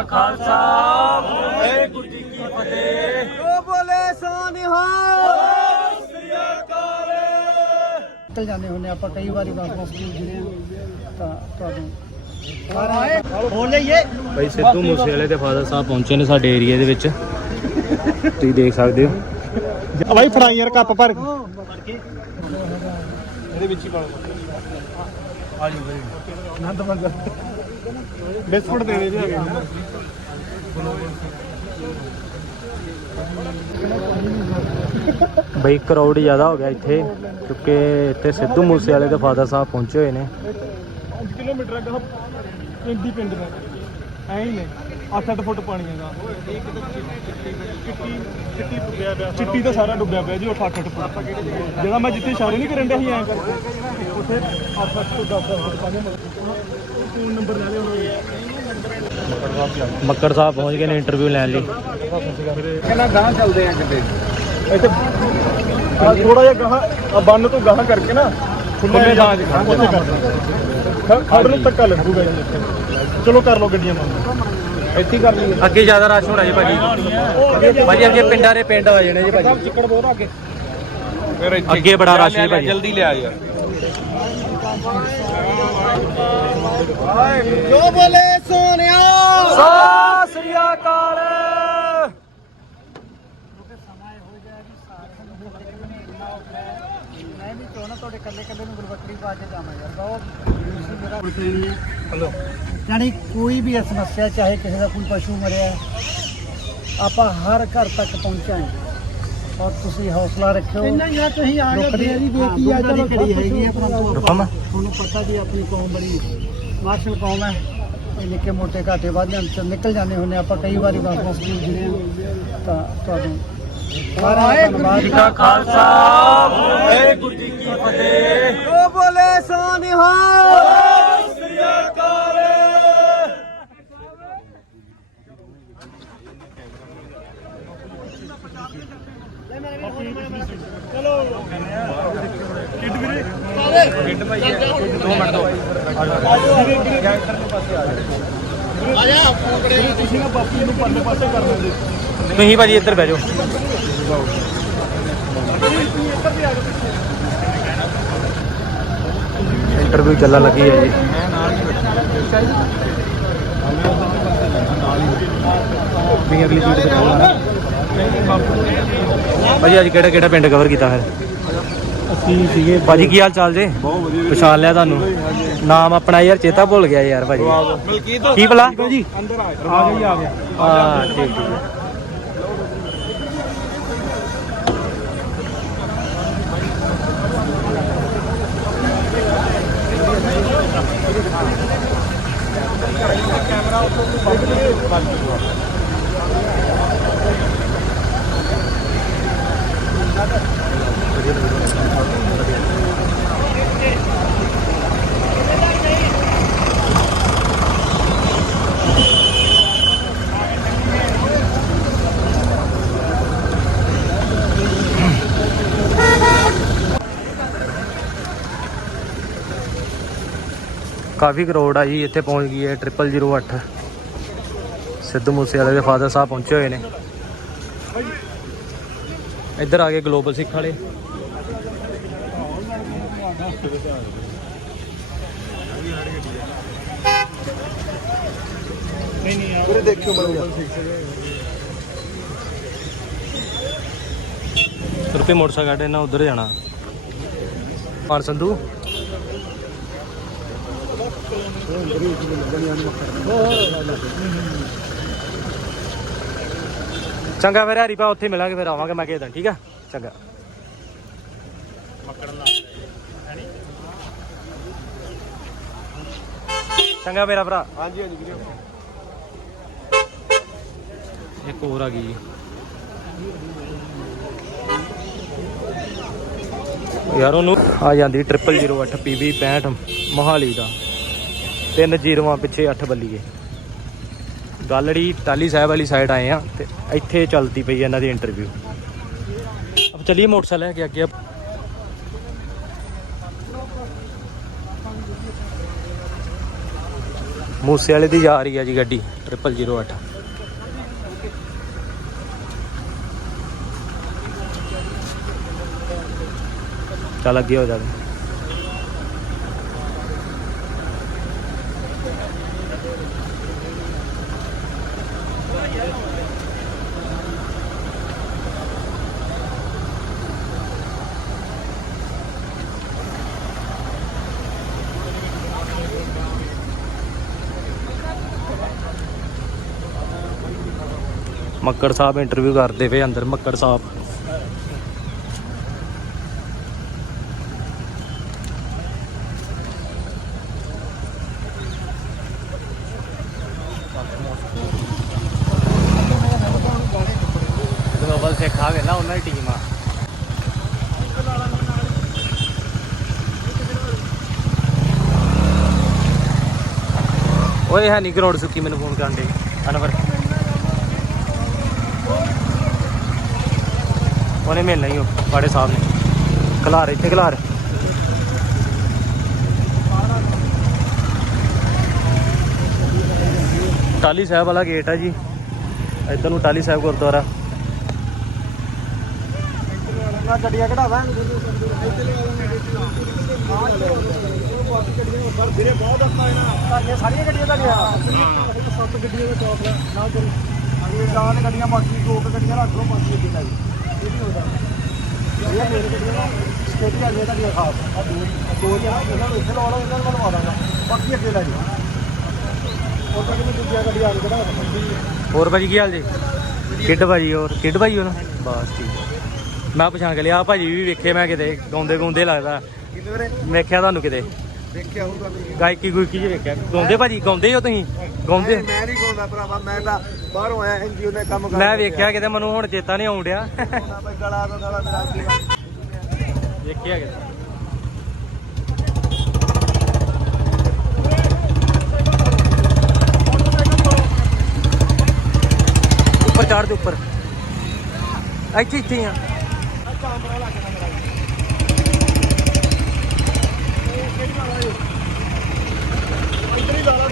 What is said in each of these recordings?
ਕਾ ਖਾਲਸਾ ਵਾਹਿਗੁਰੂ ਜੀ ਕੀ ਫਤਿਹ। ਜੋ ਬੋਲੇ ਸੋ ਨਿਹਾਲ। ਨਿਕਲ ਜਾਂਦੇ ਹੁੰਦੇ ਆਪਾਂ ਕਈ ਵਾਰੀ ਬੱਸ ਬੱਸ ਸਕੂਲ ਜਿਹੜੇ ਆ ਤਾਂ ਤੁਹਾਨੂੰ ਭਾਈ ਸਿੱਧੂ ਮੂਸੇ ਵਾਲੇ ਦੇ ਫਾਦਰ ਸਾਹਿਬ ਪਹੁੰਚੇ ਨੇ ਸਾਡੇ ਏਰੀਆ ਦੇ ਵਿੱਚ। ਤੁਸੀਂ ਦੇਖ ਸਕਦੇ ਹੋ। ਆ ਬਾਈ ਫੜਾਈ ਯਾਰ ਕੱਪ ਭਰ ਕੇ। ਇਹਦੇ ਵਿੱਚ ਹੀ ਪਾ ਆਨੰਦ ਮੰਗਲ ਬਿਸਕੁਟ ਦੇ ਦੇ ਜੀ ਬਈ ਕਰੋੜ ਜ਼ਿਆਦਾ ਹੋ ਗਿਆ ਇੱਥੇ ਕਿਉਂਕਿ ਇੱਥੇ ਸਿੱਧੂ ਮੂਸੇ ਵਾਲੇ ਦੇ ਫਾਦਰ ਸਾਹਿਬ ਪਹੁੰਚੇ ਹੋਏ ਨੇ। 5 ਕਿਲੋਮੀਟਰ ਅੱਗੇ ਪਿੰਡੀ ਪਿੰਡ ਦਾ। ਐ ਹੀ ਨੇ। 8-8 ਫੁੱਟ ਪਾਣੀ ਹੈਗਾ। ਚਿੱਟੀ ਡੁੱਬਿਆ ਪਿਆ ਚਿੱਟੀ ਤਾਂ ਸਾਰਾ ਡੁੱਬਿਆ ਪਿਆ ਜੀ ਉਹ 8-8 ਫੁੱਟ। ਜਿਹੜਾ ਮੈਂ ਜਿੱਥੇ ਇਸ਼ਾਰੇ ਨਹੀਂ ਕਰਨ ਡਿਆ ਸੀ ਐਂ ਕਰਕੇ। ਉੱਥੇ 8-8 ਫੁੱਟ 10 ਫੁੱਟ ਪਾਣੀ ਫੋਨ ਨੰਬਰ ਲੈ ਲਿਓ। ਮੱਕੜ ਸਾਹਿਬ ਪਹੁੰਚ ਗਏ ਨੇ ਇੰਟਰਵਿਊ ਲੈਣ ਲਈ। ਕਹਿੰਦਾ ਗਾਂ ਚੱਲਦੇ ਆ ਕਿਤੇ? ਇੱਥੇ ਥੋੜਾ ਜਿਹਾ ਗਾਹਾਂ ਆ ਬੰਨ ਤੋਂ ਗਾਹਾਂ ਕਰਕੇ ਨਾ ਖੁੱਲੇ ਥਾਂ 'ਚ ਖੜ ਨੂੰ ਧੱਕਾ ਲੱਗੂਗਾ ਜੀ ਇੱਥੇ। ਚਲੋ ਕਰ ਲਓ ਗੱਡੀਆਂ ਬੰਦ। ਇੱਥੇ ਕਰ ਲਈਏ। ਅੱਗੇ ਜ਼ਿਆਦਾ ਰਸ਼ ਹੋਣਾ ਜੀ ਭਾਜੀ। ਭਾਜੀ ਅੱਗੇ ਪਿੰਡਾਂ ਦੇ ਪਿੰਡ ਆ ਜਾਣੇ ਜੀ ਭਾਜੀ। ਚਿੱਕੜ ਬਹੁਤ ਅੱਗੇ। ਅੱਗੇ ਬੜਾ ਰਸ਼ ਹੈ ਭਾਜੀ। ਜਲਦੀ ਲਿਆ ਯਾਰ। ਜੋ ਬੋਲੇ ਸੋ ਨਿਹਾਲ ਸਤਿ ਸ੍ਰੀ ਅਕਾਲ। ਮੈਂ ਵੀ ਚਾਹੁੰਦਾ ਤੁਹਾਡੇ ਕੱਲੇ ਕੱਲੇ ਨੂੰ ਗੁਰਬਖਰੀ ਪਾ ਕੇ ਜਾਵਾਂ ਯਾਰ ਬਹੁਤ। ਮੇਰਾ ਬਤੇਣੀ ਹੈ ਹਲੋ। ਯਾਨੀ ਕੋਈ ਵੀ ਇਹ ਸਮੱਸਿਆ ਚਾਹੇ ਕਿਸੇ ਦਾ ਕੋਈ ਪਸ਼ੂ ਮਰਿਆ ਹੈ, ਆਪਾਂ ਹਰ ਘਰ ਤੱਕ ਪਹੁੰਚਾਂਗੇ ਔਰ ਤੁਸੀਂ ਹੌਸਲਾ ਰੱਖਿਓ। ਇੰਨਾ ਹੀ ਤੁਸੀਂ ਆ ਗਏ ਬੇਰੀ ਬੇਟੀ ਆ ਚਲੋ ਘੜੀ ਹੈਗੀ ਹੈ ਪਰੰਤੂ ਤੁਹਾਨੂੰ ਪਤਾ ਵੀ ਆਪਣੀ ਕੌਮ ਬੜੀ ਮਾਰਸ਼ਲ ਕੌਮ ਹੈ। ਇਹ ਨਿੱਕੇ ਮੋਟੇ ਘਾਟੇ ਵੱਧ ਜਾਣ ਚ ਨਿਕਲ ਜਾਂਦੇ ਹੁੰਦੇ ਆਪਾਂ ਕਈ ਵਾਰੀ ਬੱਸ ਬੱਸ ਸਕੂਲ ਜਿਹੜੇ ਆ ਤਾਂ ਤੁਹਾਨੂੰ ਵਾਹਿਗੁਰੂ ਜੀ ਕਾ ਖਾਲਸਾ ਵਾਹਿਗੁਰੂ ਜੀ ਕੀ ਫਤਿਹ। ਜੋ ਬੋਲੇ ਸੋ ਨਿਹਾਲ ਸ੍ਰੀ ਅਕਾਲ ਤੁਸੀਂ ਨਾ ਬਾਪੂ ਨੂੰ ਪਰਲੇ ਪਾਸੇ ਕਰ ਦਿੰਦੇ ਤੁਸੀਂ ਭਾਜੀ ਇੱਧਰ ਬਹਿ ਜਾਓ। ਇੰਟਰਵਿਊ ਚੱਲਣ ਲੱਗੀ ਹੈ ਜੀ। ਵੀ ਅਗਲੀ ਸੀਟ ਤੇ ਪਹੁੰਚਣਾ ਭਾਜੀ ਅੱਜ ਕਿਹੜਾ ਕਿਹੜਾ ਪਿੰਡ ਕਵਰ ਕੀਤਾ ਫਿਰ? ਅਸੀਂ ਸੀਗੇ ਭਾਜੀ ਕੀ ਹਾਲ ਚਾਲ ਜੇ? ਬਹੁਤ ਵਧੀਆ ਪਛਾਣ ਲਿਆ ਤੁਹਾਨੂੰ? ਨਾਮ ਆਪਣਾ ਯਾਰ ਚੇਤਾ ਭੁੱਲ ਗਿਆ ਯਾਰ ਭਾਜੀ। ਮਲਕੀਤ ਕੀ ਭਲਾ? ਜੀ। ਅੰਦਰ ਆ ਆ ਗਿਆ ਆ ਗਿਆ। ਹਾਂ ਠੀਕ ਠੀਕ। ਕਾਫੀ ਕਰੋੜ ਆ ਜੀ ਇੱਥੇ ਪਹੁੰਚ ਗਈ ਹੈ 0008 ਸਿੱਧੂ ਮੂਸੇ ਵਾਲੇ ਦੇ ਫਾਦਰ ਸਾਹਿਬ ਪਹੁੰਚੇ ਹੋਏ ਨੇ। ਇੱਧਰ ਆ ਗਏ ਗਲੋਬਲ ਸਿੱਖ ਵਾਲੇ। ਵੀਰੇ ਦੇਖਿਓ ਮਰੋ ਰੁਪਏ ਮੋਟਰਸਾਈਕਲ ਇਹਨਾਂ ਉਧਰ ਜਾਣਾ। ਮਾਨ ਸੰਧੂ? ਚੰਗਾ ਫਿਰ ਹਰੀਪਾ ਉੱਥੇ ਮਿਲਾਂਗੇ ਫਿਰ ਆਵਾਂਗੇ ਮੈਂ ਕਿਸੇ ਦਿਨ ਠੀਕ ਆ? ਚੰਗਾ। ਚੰਗਾ ਮੇਰਾ ਭਰਾ। ਹਾਂਜੀ ਹਾਂਜੀ ਵੀਰੇ। ਇੱਕ ਹੋਰ ਆ ਗਈ। ਯਾਰ ਉਹਨੂੰ ਆ ਜਾਂਦੀ 0008 PB 65 ਮੋਹਾਲੀ ਦਾ। ਤਿੰਨ ਜ਼ੀਰੋਆਂ ਪਿੱਛੇ 8 ਬੱਲੀਏ। ਗੱਲੜੀ ਟਾਲੀ ਸਾਹਿਬ ਵਾਲੀ ਸਾਈਡ ਆਏ ਆ ਤੇ ਇੱਥੇ ਚੱਲਦੀ ਪਈ ਇਹਨਾਂ ਦੀ ਇੰਟਰਵਿਊ ਅਬ ਚਲਿਏ ਮੋਟਰਸਾਈਕਲ ਲੈ ਕੇ ਅੱਗੇ। ਅਬ ਮੂਸੇ ਵਾਲੇ ਦੀ ਜਾ ਰਹੀ ਆ ਜੀ ਗੱਡੀ 0008 ਚੱਲ ਅੱਗੇ ਹੋ ਜਾਵੇ ਮੱਕੜ ਸਾਹਿਬ ਇੰਟਰਵਿਊ ਕਰਦੇ ਪਏ ਅੰਦਰ ਮੱਕੜ ਸਾਹਿਬ। ਗਲੋਬਲ ਸਿੱਖ ਆ ਗਏ ਨਾ ਉਹਨਾਂ ਦੀ ਟੀਮ ਆ। ਓਏ, ਹੈ ਨਹੀਂ ਗਰਾਊਂਡ ਸੁੱਕੀ ਮੈਨੂੰ ਫੋਨ ਕਰਨ ਦੇ ਅਨਵਰ। ਉਹਨੇ ਮਿਲਣਾ ਹੀ ਉਹ ਬਾੜੇ ਸਾਹਿਬ ਨੇ। ਖਲਾਰ, ਇੱਥੇ ਖਲਾਰ। ਟਾਲੀ ਸਾਹਿਬ ਵਾਲਾ ਗੇਟ ਆ ਜੀ। ਇੱਧਰ ਨੂੰ ਟਾਲੀ ਸਾਹਿਬ ਗੁਰਦੁਆਰਾ। ਨਾ ਗੱਡੀਆਂ ਕਢਾਵਾਂ। ਵੀਰੇ ਬਹੁਤ ਅੱਛਾ ਹੈ ਨਾ ਤੁਹਾਡੀਆਂ ਸਾਰੀਆਂ ਗੱਡੀਆਂ ਤੁਹਾਡੀਆਂ ਸੱਤ ਗੱਡੀਆਂ ਦਾ ਚੌਕ ਦਾ ਨਾ ਕਰੋ ਹਾਂਜੀ ਜਾਨ ਗੱਡੀਆਂ ਬਾਕੀ ਦੋ ਕੁ ਗੱਡੀਆਂ ਰੱਖ ਲਓ ਬਾਕੀ ਅੱਗੇ ਲੈ ਜਾਓ ਇਹ ਨਹੀਂ ਹੁੰਦਾ ਇਹ ਮੇਰੇ ਗੱਡੀਆਂ ਦਾ ਸਟੇਟੀ ਆ ਗਿਆ ਤੁਹਾਡੀਆਂ ਖਾਸ ਆ। ਦੋ ਦੋ ਜਣਾ ਇਹਨਾਂ ਨੂੰ ਇੱਥੇ ਲਵਾ ਲਓ ਇਹਨਾਂ ਨੂੰ ਲਵਾ ਦਾਂਗਾ। ਬਾਕੀ ਅੱਗੇ ਲੈ ਜਾਓ। ਉਹ ਤਾਂ ਕਿਵੇਂ ਦੂਜੀਆਂ ਗੱਡੀਆਂ ਆ ਕਿਹੜਾ ਹੋਰ ਭਾਜੀ ਕੀ ਹਾਲ ਜੀ? ਕਿੱਡ ਭਾਜੀ ਹੋਰ ਕਿੱਡ ਭਾਜੀ ਹੋ ਨਾ ਬਸ ਠੀਕ ਆ। ਮੈਂ ਪਛਾਣ ਕੇ ਲਿਆ ਆਹ ਭਾਜੀ ਵੀ ਵੇਖੇ ਮੈਂ ਕਿਤੇ ਗਾਉਂਦੇ ਗਾਉਂਦੇ ਲੱਗਦਾ। ਵੀਰੇ? ਵੇਖਿਆ ਤੁਹਾਨੂੰ ਕਿਤੇ? ਦੇਖਿਆ ਹੋਊਗਾ ਵੀ ਗਾਇਕੀ ਗੁਇਕੀ ਜੀ ਵੇਖਿਆ। ਗਾਉਂਦੇ ਭਾਜੀ ਗਾਉਂਦੇ ਹੋ ਤੁਸੀਂ? ਗਾਉਂਦੇ? ਮੈਂ ਨਹੀਂ ਗਾਉਂਦਾ ਭਰਾਵਾ ਮੈਂ ਤਾਂ ਬਾਹਰੋਂ ਆਇਆ ਐਨਜੀਓ ਦੇ ਕੰਮ ਮੈਂ ਵੇਖਿਆ ਕਿਤੇ ਮੈਨੂੰ ਹੁਣ ਚੇਤਾ ਨਹੀਂ ਆਉਣ ਡਿਆ। ਬਈ ਗਲਾ ਤੋਂ ਸਾਲਾ ਮੇਰਾ ਅੱਗੇ ਵਾ। ਵੇਖਿਆ ਕਿਤੇ? ਉੱਪਰ ਚੜ੍ਹ ਦੇ ਉੱਪਰ। ਇੱਥੇ ਇੱਥੇ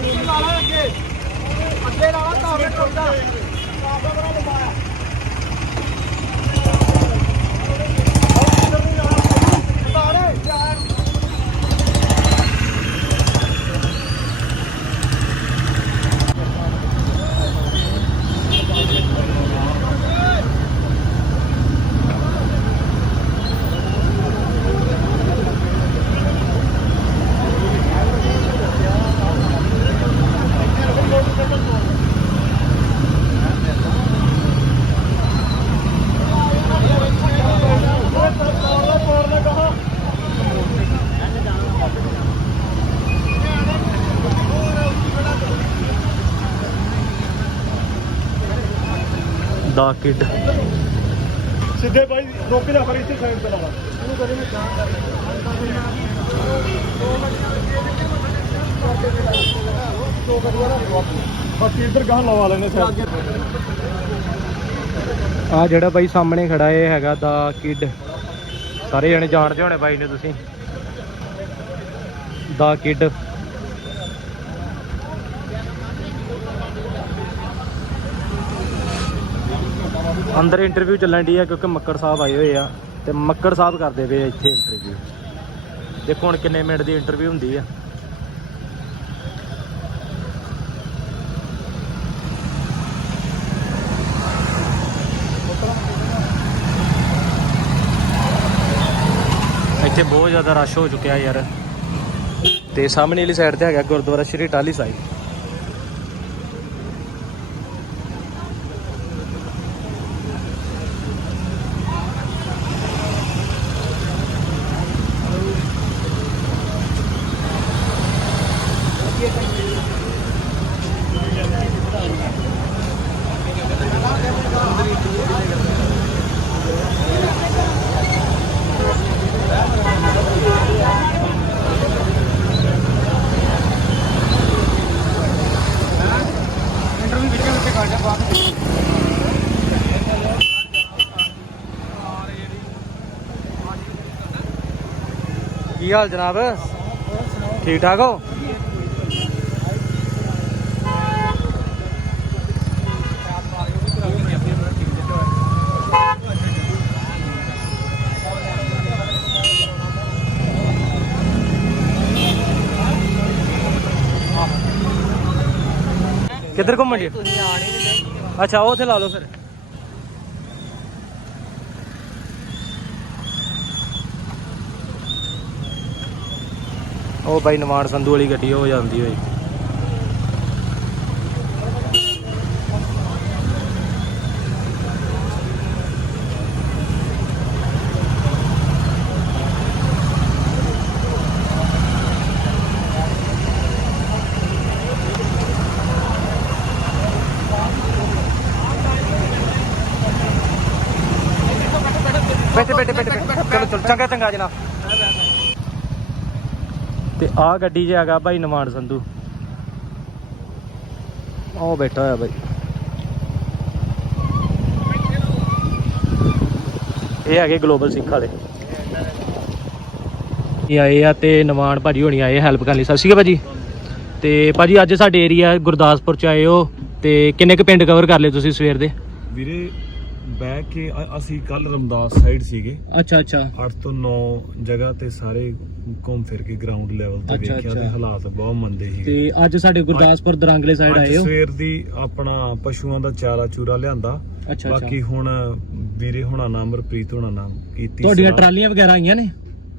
ਹੀ ਲਾ ਅੱਗੇ। ਲਾਲਾ ਤਾਂ ਹੋਵੇ ਟੁੱਟਦਾ। ਕਾਫਾ ਬੜਾ ਲਗਾਇਆ ਦਾ ਕਿਡ। ਸਿੱਧੇ ਬਾਈ ਰੋਕ ਜਾ ਫਿਰ ਇੱਥੇ ਸਾਈਡ ਤੇ ਲਾਵਾ ਉਹਨੂੰ ਕਦੇ ਮੈਂ ਜਾਣ ਬਾਕੀ ਇੱਧਰ ਗਾਹ ਲਵਾ ਲੈਣੇ ਸਾਈਡ ਆ ਜਿਹੜਾ ਬਾਈ ਸਾਹਮਣੇ ਖੜਾ ਇਹ ਹੈਗਾ ਦਾ ਕਿਡ। ਸਾਰੇ ਜਣੇ ਜਾਣਦੇ ਹੋਣੇ ਬਾਈ ਨੂੰ ਤੁਸੀਂ। ਦਾ ਕਿਡ। ਅੰਦਰ ਇੰਟਰਵਿਊ ਚੱਲਣ ਦੀ ਆ ਕਿਉਂਕਿ ਮੱਕੜ ਸਾਹਿਬ ਆਏ ਹੋਏ ਆ ਤੇ ਮੱਕੜ ਸਾਹਿਬ ਕਰਦੇ ਪਏ ਇੱਥੇ ਇੰਟਰਵਿਊ ਦੇਖੋ ਹੁਣ ਕਿੰਨੇ ਮਿੰਟ ਦੀ ਇੰਟਰਵਿਊ ਹੁੰਦੀ ਆ। ਇੱਥੇ ਬਹੁਤ ਜ਼ਿਆਦਾ ਰਸ਼ ਹੋ ਚੁੱਕਿਆ ਯਾਰ। ਤੇ ਸਾਹਮਣੇ ਵਾਲੀ ਸਾਈਡ ਤੇ ਹੈਗਾ ਗੁਰਦੁਆਰਾ ਸ਼੍ਰੀ ਟਾਲੀ ਸਾਹਿਬ ਕੀ ਹਾਲ ਜਨਾਬ? ਠੀਕ ਠਾਕ ਹੋ? ਕਿੱਧਰ ਘੁੰਮਣ ਜੀ ਅੱਛਾ ਉਹ ਉੱਥੇ ਲਾ ਲਓ ਫਿਰ। ਉਹ ਬਾਈ ਨਿਮਾਣ ਸੰਧੂ ਵਾਲੀ ਗੱਡੀ, ਉਹ ਜਾਂਦੀ ਹੋਈ ਬੈਠੇ ਬੈਠੇ ਬੈਠੇ ਬੈਠੇ। ਚਲੋ ਚਲੋ, ਚੰਗਾ ਚੰਗਾ ਜਨਾਬ ਤੇ ਆ ਗੱਡੀ 'ਚ ਹੈਗਾ ਭਾਈ ਨਵਾਨ ਸੰਧੂ। ਉਹ ਬੈਠਾ ਹੋਇਆ ਭਾਈ ਇਹ ਹੈਗੇ ਗਲੋਬਲ ਸਿੱਖ ਵਾਲੇ। ਇਹ ਆਏ ਆ ਤੇ ਨਵਾਨ ਭਾਜੀ ਹੋਣੀ ਆਏ ਹੈਲਪ ਕਰਨ ਲਈ। ਸਤਿ ਸ਼੍ਰੀ ਅਕਾਲ ਭਾਜੀ। ਤੇ ਭਾਜੀ ਅੱਜ ਸਾਡੇ ਏਰੀਆ ਗੁਰਦਾਸਪੁਰ ਚ ਆਏ ਹੋ ਤੇ ਕਿੰਨੇ ਕੁ ਪਿੰਡ ਕਵਰ ਕਰ ਲਏ ਤੁਸੀਂ ਸਵੇਰ ਦੇ? ਵੀਰੇ ਬਹਿ ਕੇ ਅ- ਅਸੀਂ ਕੱਲ ਰਮਦਾਸ ਸਾਈਡ ਸੀਗੇ। ਅੱਛਾ ਅੱਛਾ। 8 ਤੋਂ 9 ਜਗ੍ਹਾ ਤੇ ਸਾਰੇ ਘੁੰਮ ਫਿਰ ਕੇ ਗਰਾਊਂਡ ਲੈਵਲ ਤੇ ਅੱਛਾ, ਵੇਖਿਆ ਤੇ ਅੱਛਾ। ਹਾਲਾਤ ਬਹੁਤ ਮੰਦੇ ਸੀ। ਤੇ ਅੱਜ ਸਾਡੇ ਗੁਰਦਾਸਪੁਰ ਦਰਾਂਗਲੇ ਸਾਈਡ ਅੱਜ ਆਏ ਹੋ? ਸਵੇਰ ਦੀ ਆਪਣਾ ਪਸ਼ੂਆਂ ਦਾ ਚਾਰਾ ਚੂਰਾ ਲਿਆਂਦਾ। ਅੱਛਾ ਬਾਕੀ ਹੁਣ ਵੀਰੇ ਹੁਣਾ ਨਾਮ ਅਮਰਪ੍ਰੀਤ ਹੁਣਾ ਨਾਮ ਕੀਤੀ ਤੁਹਾਡੀਆਂ ਸਲਾਹ। ਟਰਾਲੀਆਂ ਵਗੈਰਾ ਆਈਆਂ ਨੇ?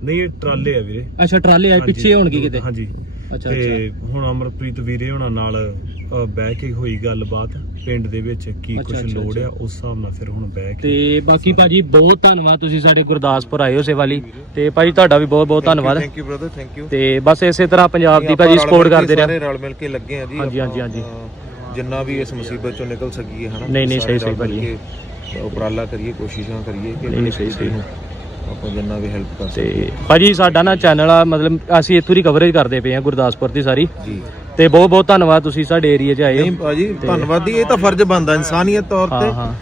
ਨਹੀਂ ਇਹ ਟਰਾਲੇ ਆ ਵੀਰੇ। ਅੱਛਾ ਟਰਾਲੇ ਆਏ ਹਾਂਜੀ, ਪਿੱਛੇ ਹੋਣਗੇ ਕਿਤੇ? ਹਾਂਜੀ। ਅੱਛਾ ਤੇ ਅੱਛਾ। ਹੁਣ ਅਮਰਪ੍ਰੀਤ ਵੀਰੇ ਹੁਣਾਂ ਨਾਲ ਬਹਿ ਕੇ ਹੋਈ ਗੱਲਬਾਤ ਪਿੰਡ ਦੇ ਵਿੱਚ ਕੀ ਅੱਛਾ, ਕੁਝ ਅੱਛਾ, ਲੋੜ। ਆ ਉਸ ਹਿਸਾਬ ਨਾਲ ਫਿਰ ਹੁਣ ਬਹਿ ਕੇ ਤੇ ਬਾਕੀ ਭਾਜੀ ਬਹੁਤ ਧੰਨਵਾਦ ਤੁਸੀਂ ਸਾਡੇ ਗੁਰਦਾਸਪੁਰ ਆਏ ਹੋ ਸੇਵਾ ਲਈ ਤੇ ਭਾਜੀ ਤੁਹਾਡਾ ਵੀ ਬਹੁਤ ਬਹੁਤ ਧੰਨਵਾਦ thank you brother thank you ਤੇ ਬਸ ਇਸੇ ਤਰ੍ਹਾਂ ਪੰਜਾਬ ਦੀ ਭਾਜੀ ਸਪੋਰਟ ਕਰਦੇ ਸਾਰੇ ਰਹੋ ਰਲ ਮਿਲ ਕੇ ਲੱਗੇ ਆ ਜੀ ਹਾਂਜੀ, ਹਾਂਜੀ, ਹਾਂਜੀ। ਅਹ, ਜਿੰਨਾ ਵੀ ਇਸ ਮੁਸੀਬਤ ਚੋਂ ਨਿਕਲ ਸਕੀਏ ਹਨਾ ਨਹੀਂ, ਨਹੀਂ, ਸਾਰੇ ਸਹੀ, ਸਹੀ ਰਲ ਮਿਲ ਭਾਜੀ। ਕੇ ਉਪਰਾਲਾ ਕਰੀਏ ਕੋਸ਼ਿਸ਼ਾਂ ਕਰੀਏ ਕਿ ਨਹੀਂ, ਨਹੀਂ, ਸਹੀ, ਸਹੀ। ਆਪਾਂ ਜਿੰਨਾ ਵੀ ਹੈਲਪ ਕਰ ਤੇ ਸਕੀਏ ਭਾਜੀ ਸਾਡਾ ਨਾ ਚੈਨਲ ਆ ਮਤਲਬ ਅਸੀਂ ਇੱਥੋਂ ਦੀ ਕਵਰੇਜ ਕਰਦੇ ਪਏ ਆ ਗੁਰਦਾਸਪੁਰ ਦੀ ਸਾਰੀ ਜੀ ਤੇ ਬਹੁਤ ਬਹੁਤ ਧੰਨਵਾਦ ਤੁਸੀਂ ਸਾਡੇ ਏਰੀਆ 'ਚ ਆਏ ਨਹੀਂ ਭਾਜੀ ਧੰਨਵਾਦੀ ਇਹ ਤਾਂ ਫਰਜ਼ ਬਣਦਾ ਇਨਸਾਨੀਅਤ ਤੌਰ ਹਾਂ ਤੇ ਹਾਂ।